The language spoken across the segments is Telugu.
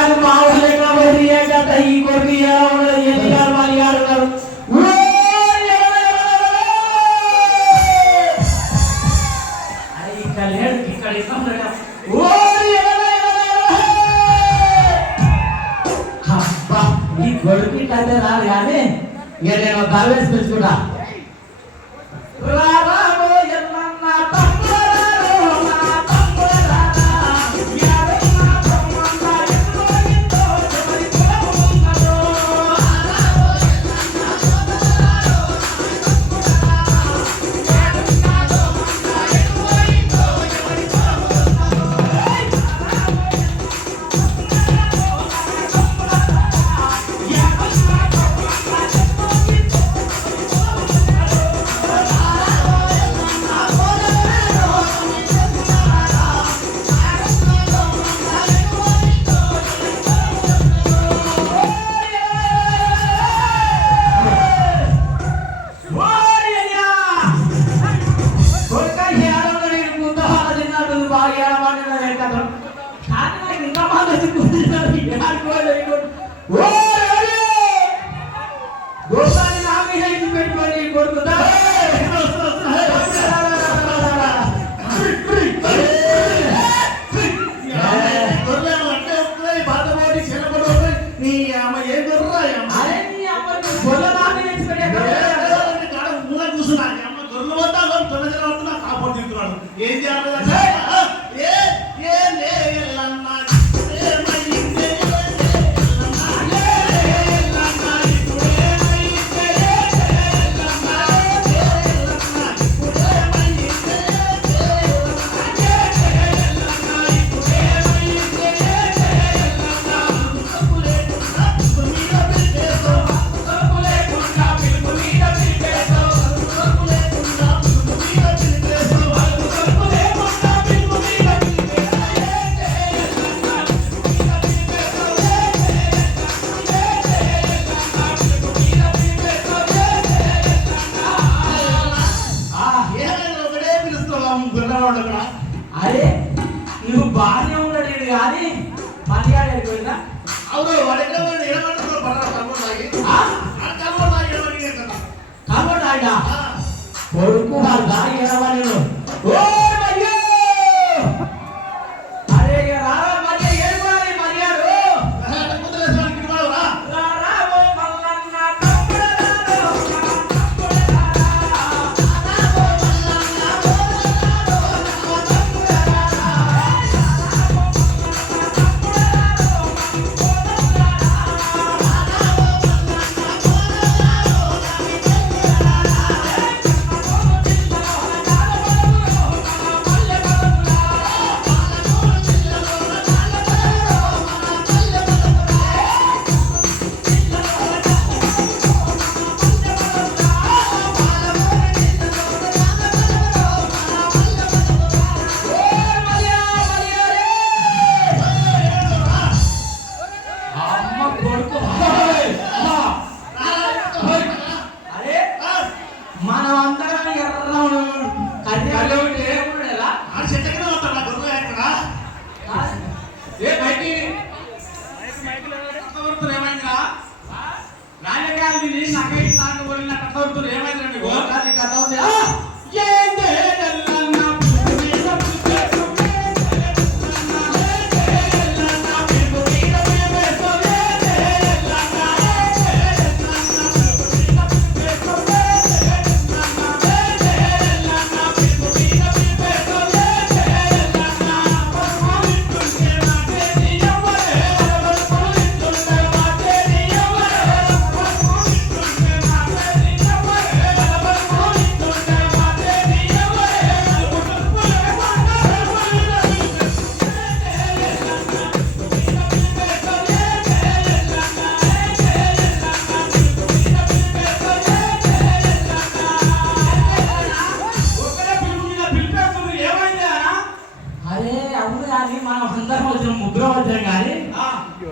అది మావలేక వదిలేట ఈ కొడుకు ఎన్నియాలు మలిగాడు ఇక్కడ లేడు ఇక్కడ ఈ కొడుకు కంటే రాదు కానీ ఇక నేను దావేసి పెంచుకుంటా ఏం చేయాలి అరే నువ్వు బాగానే ఉన్నాడు కానీ మధ్యాహ్నం వెళ్ళిపోయిందా అవును కాబట్టి ఆయన కొడుకు వాళ్ళ దారి ఎడవలేను అరే రారా మధ్య ఏడుకోవాలి మర్యాడు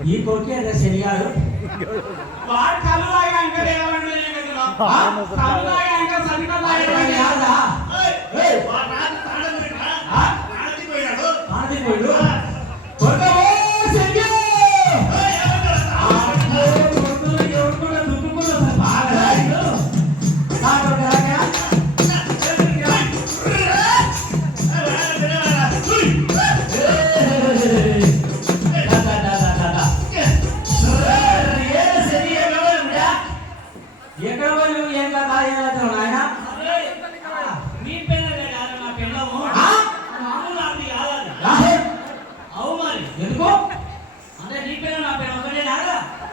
ఈ కొడుకే శనిగాడు వాడు కళ్ళలాగా ఇంకా ఏమంటే కళ్ళలాగా ఇంకా సరికల్లాగా యాదా ఆడిపోయాడు కొడుకో శనిగా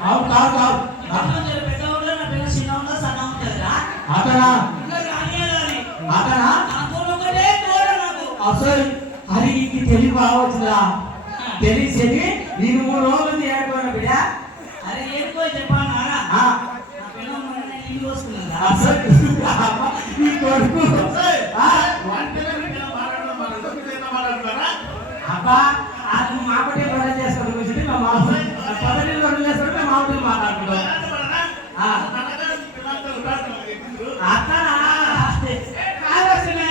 అవును కాదు కాదు పెద్ద ఉంటే నా పిల్ల చిన్న ఉందా సన్న ఉంటుందిరా అతనా ఇంకా రానియాలి అతనా నాకు ఒకటే కోర నాకు అసలు అది నీకు తెలివి కావచ్చురా తెలిసేది నేను 3 రోజులు ఏడుకోను బిడ్డ అరే ఏడుకో చెప్పానారా ఆ, నా పిల్ల మొన్న ఇల్లు వస్తున్నదా అసలు ఈ కొడుకు ఆ, అబ్బా అది మాపటే గొడవ చేసుకుని కూర్చుని మా పదవి గొడవ చేసుకుని మేము మాపటే మాట్లాడుకుంటాం అతనా కావస్తున్నా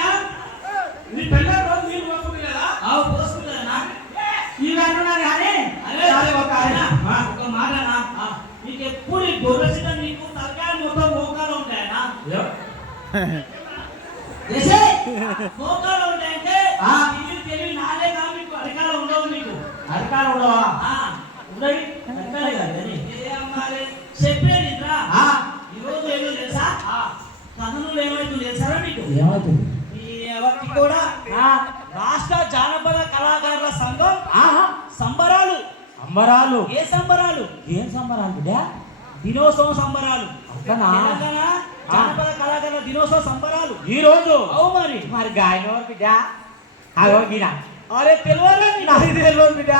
నీ పిల్ల రోజు నీళ్ళు పోసుకుంది కదా ఆవు పోసుకుంటానా ఇవన్నీ కానీ అరే ఒక మాటనా నీకు ఎప్పుడు గొర్రెసిన నీకు తలకాయ మొత్తం మోకాలు ఉంటాయనా మోకాలు ఉంటాయంటే ఇల్లు తెలివి నాలే కానీ అధికారం ఉండవు నీకు అధికారం ఉండవా ఉండయి అధికారం కాదు అని. చెప్పేది ఇంట్రా ఆ, ఈరోజు ఏదో తెలుసా కథలు ఏమైతే తెలుసారా నీకు ఏమవుతుంది ఈ ఎవరికి కూడా ఆ, రాష్ట్ర జానపద కళాకారుల సంఘం ఆ, సంబరాలు సంబరాలు ఏ సంబరాలు ఏం సంబరాలు బిడ్డ దినోత్సవం సంబరాలు అట్లనా? తెలంగాణ జానపద కళాకారుల దినోత్సవ సంబరాలు ఈ రోజు అవు మరి మరి గాయన బిడ్డ అగో గిన అరే తెలియదా నాకు తెలియదు బిడ్డ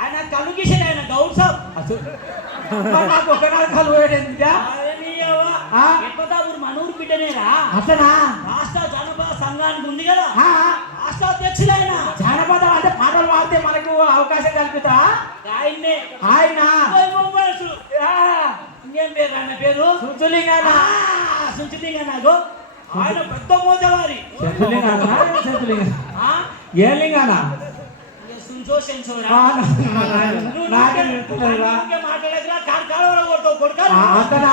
ఆయన కళ్ళు గీసిన ఆయన గౌడ్ సాబ్ అసలు మరి నాకు ఒకనాడు కలు వేయలేదు బిడ్డ అరే నీ యవ్వ. ఆ? ఎప్పటాపూర్ మనూరు బిడ్డనేరా అట్లనా రాష్ట్ర జానపద సంఘానికి ఉంది కదా ఆ, రాష్ట్ర అధ్యక్షులైన జానపదం అంటే పాటలు పాడితే మనకు అవకాశం కల్పితా ఆయన్నే ఆయన ఆ, ఇంకేం పేరు ఆయన పేరు సుతులింగన సుంచితింగ నాకు ఆయన పెద్ద మోజవారి సెంతులింగన ఆ? ఏ లింగన ఇక సుంచో సెన్సోరా ఆ, నువ్వు నాకే నీకే- తెలుస్తుందిరా. నీకే మాట్లాడకురా కాడ కొడతావు కొడుకా అంతనా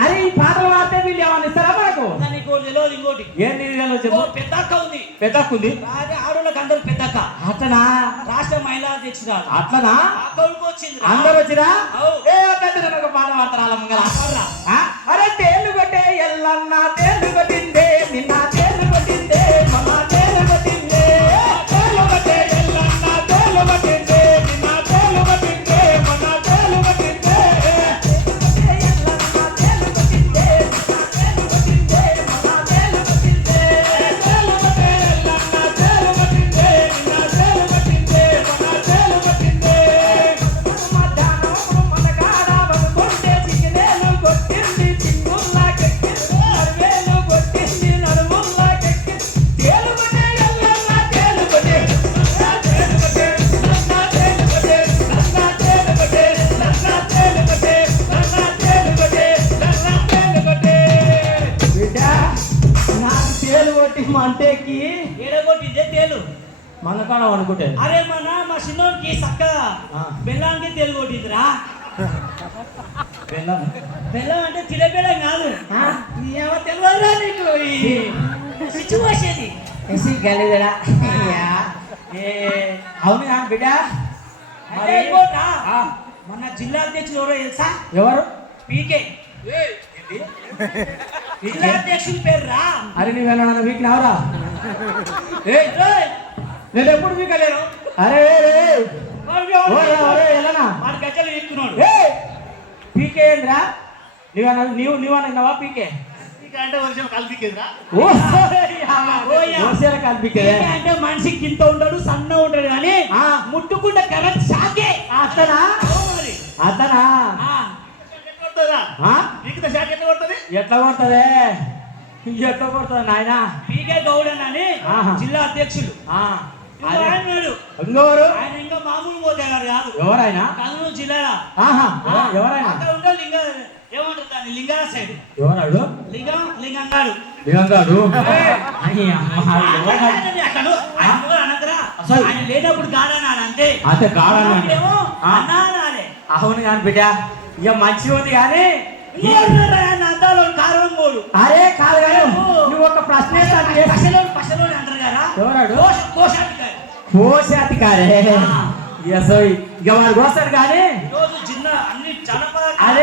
అరే ఈ పాటలు పాడితే వీళ్ళు ఏమన్నా ఇస్తారా మనకు నీకు తెలియదు ఇంకోటి ఏంది తెలియదు ఓ చెప్పు పెద్దక్క ఉంది పెద్దక్కుంది అదే ఆడోళ్ళకి అందరు పెద్దక్క అట్లనా రాష్ట్ర మహిళా అధ్యక్షురాలు అట్లనా అక్కడికి వచ్చింది అందరు వచ్చిరా అవు. ఏ ఒక్కటి ఒక పాట పాడతారా మంగళ పాడరా. అరే తేలు కొట్టే ఎల్లన్న తేలు కొట్టిందే నిన్న తేలు కొట్టిందే మమ్మ తేలు కొట్టిందే తేలు కొట్టే ఎల్లన్న తేలు కొట్టిందే నిన్న తేలు కొట్టిందే మొన్న తేలు కొట్టిందే ఎల్లన్న తేలు కొట్టిందే నిన్న తేలు కొట్టిందే మొన్న తేలు కొట్టిందే తేలు కొట్టే ఎల్లన్న తేలు కొట్టిందే నిన్న తేలు కొట్టిందే మొన్న తేలు కొట్టిందే మధ్యాహ్నం మన కాడ పడుకుంటే చికెనేలు కొట్టింది చింగుల్లా కెక్కింది నడువేలు కొట్టింది నడుముల్లా కెక్కింది తేలు కొట్టే ఎల్లన్న తేలు కొట్టే తేలు కొట్టే నన్న తేలు కొట్టే నన్న తేలు కొట్టే నన్న తేలు కొట్టే నన్న తేలు కొట్టే నన్న తేలు కొట్టే బిడ్డ నాకు తేలు కొట్టి మంటేకి ఏడగొట్టిందే తేలు మనకాడ అనుకుంటే అరే మా చిన్నోడికి చక్కగా ఆ. బెల్లానికి తేలు కొట్టిందిరా వెళ్ళాను బెల్లం అంటే తిలబెల్లం కాదు ఏమో తెలియదురా నీకు స్విచ్ పోసేది ఎసి గలిదరా అవును నా బిడ్డ అంటే ఇంకోటా మన జిల్లా అధ్యక్షులు ఎవరో తెలుసా ఎవరు పీకే జిల్లా అధ్యక్షుల పేరు రా అరే నువ్వేనా వీక్ నావరా నేను ఎప్పుడు వీకలేను అరే ఎలానా వాడి గజ్జలు ఎక్కున్నాడు పీకే ఏంద్రా నువ్వన్నావా పీకే అంటే వర్షం కలిపికేదిరా ఓసేర కలిపికే అంటే మనిషికి ఇంత ఉంటాడు సన్న ఉంటాడు కానీ ఆ. ముట్టుకుంటే కరెక్ట్ షాకే అతనా అవును మరి. అతనా ఆ. ఎట్లా కొడుతుందా ఆ? నీకు షాక్ ఎట్లా కొడుతుంది ఎట్లా కొడుతుంది ఎట్లా కొడుతుంది నాయన పీకే గౌడన్ అని ఆహా. జిల్లా అధ్యక్షులు ఇంకో ఆయన ఉన్నాడు. ఇంకెవరు ఆయన ఇంకా మామూలు పోతాడు కాదు ఎవరైనా కర్నూలు జిల్లాలో ఆహా ఎవరైనా అక్కడ ఉంటే ఏమంటారు దాన్ని లింగాల సైడ్ ఎవరాడు లింగంగాడు దివంగాడు అసలు- ఆయన లేనప్పుడు గాడనాడు అంతే అంతే గాడన్నాడు. ఏమో ఆ. అన్నా అనాలే. అవును కాని బిడ్డ ఇక మంచిగా ఉంది కానీ ఇంకోడు ఆయన అందాలో కారణం పోడు అరే కాదు కానీ నువ్వు ఒక ప్రశ్న వేస్తాను. పశలోని అంటారు కదా ఎవరాడు కోశాధికారి కోశాధికారే ఇక వాడు కోస్తాడు కానీ ఈరోజు జిల్లా అన్ని జనపద అదే